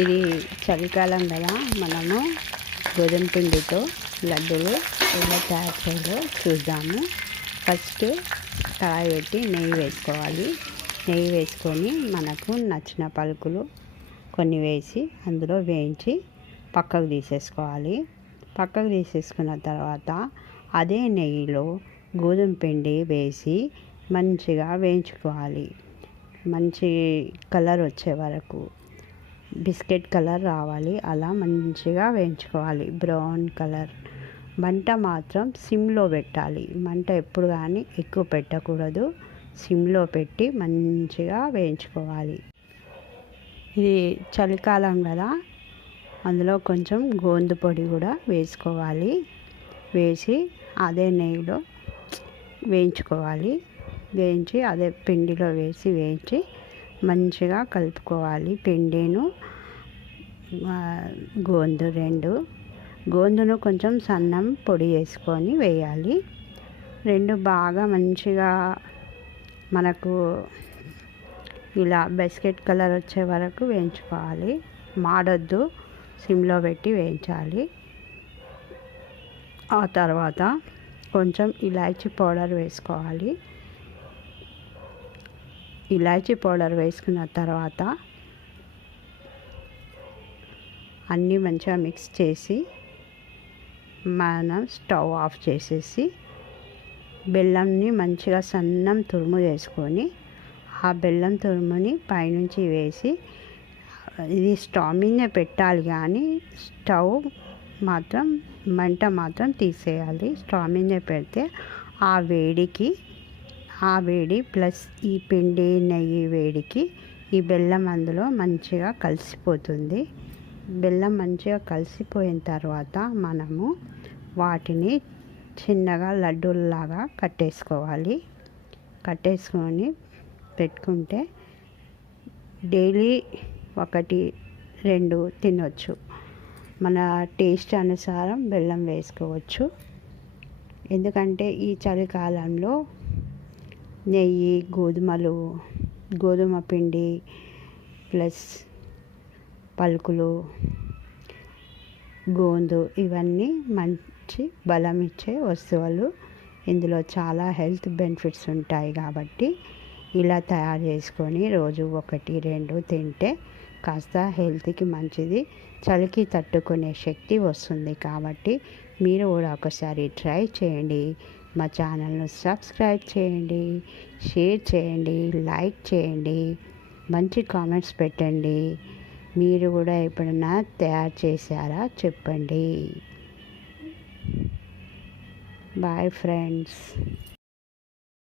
ఇది చలికాలం కదా, మనము గోధుమ పిండితో లడ్డూలు ఎలా తయారు చేయాలో చూద్దాము. ఫస్ట్ కడాయి పెట్టి నెయ్యి వేసుకోవాలి. నెయ్యి వేసుకొని మనకు నచ్చిన పలుకులు కొన్ని వేసి అందులో వేయించి పక్కకు తీసేసుకోవాలి. పక్కకు తీసేసుకున్న తర్వాత అదే నెయ్యిలో గోధుమ పిండి వేసి మంచిగా వేయించుకోవాలి. మంచి కలర్ వచ్చే వరకు, బిస్కెట్ కలర్ రావాలి, అలా మంచిగా వేయించుకోవాలి. Brown colour. మంట మాత్రం సిమ్లో పెట్టాలి. మంట ఎప్పుడు కానీ ఎక్కువ పెట్టకూడదు. సిమ్లో పెట్టి మంచిగా వేయించుకోవాలి. ఇది చలికాలం కదా, అందులో కొంచెం గోందు పొడి కూడా వేసుకోవాలి. వేసి అదే నెయ్యిలో వేయించుకోవాలి. వేయించి అదే పిండిలో వేసి వేయించి మంచిగా కలుపుకోవాలి. పిండిను గోందు రెండు, గోందును కొంచెం సన్నం పొడి వేసుకొని వేయాలి. రెండు బాగా మంచిగా మనకు ఇలా బిస్కెట్ కలర్ వచ్చే వరకు వేయించుకోవాలి. మాడొద్దు, సిమ్లో పెట్టి వేయించాలి. ఆ తర్వాత కొంచెం ఇలాచీ పౌడర్ వేసుకోవాలి. ఇలాచీ పౌడర్ వేసుకున్న తర్వాత అన్నీ మంచిగా మిక్స్ చేసి మనం స్టవ్ ఆఫ్ చేసేసి బెల్లంని మంచిగా సన్నం తురుము వేసుకొని ఆ బెల్లం తురుముని పైనుంచి వేసి, ఇది స్టవ్ మీద పెట్టాలి కానీ స్టవ్ మాత్రం మంట మాత్రం తీసేయాలి. స్టవ్ మీద పెడితే ఆ వేడి ప్లస్ ఈ పిండి నెయ్యి వేడికి ఈ బెల్లం అందులో మంచిగా కలిసిపోతుంది. బెల్లం మంచిగా కలిసిపోయిన తర్వాత మనము వాటిని చిన్నగా లడ్డూల్లాగా కట్టేసుకోవాలి. కట్టేసుకొని పెట్టుకుంటే డైలీ 1-2 తినొచ్చు. మన టేస్ట్ అనుసారం బెల్లం వేసుకోవచ్చు. ఎందుకంటే ఈ చలికాలంలో నెయ్యి, గోధుమ పిండి ప్లస్ పలుకులు, గోందు ఇవన్నీ మంచి బలం ఇచ్చే వస్తువులు. ఇందులో చాలా హెల్త్ బెనిఫిట్స్ ఉంటాయి కాబట్టి ఇలా తయారు చేసుకొని రోజు 1-2 తింటే కాస్త హెల్త్కి మంచిది. చలికి తట్టుకునే శక్తి వస్తుంది. కాబట్టి మీరు కూడా ఒకసారి ట్రై చేయండి. మా ఛానల్ను సబ్స్క్రైబ్ చేయండి, షేర్ చేయండి, లైక్ చేయండి, మంచి కామెంట్స్ పెట్టండి. మీరు కూడా ఎప్పుడైనా తయారు చేశారా చెప్పండి. Bye friends.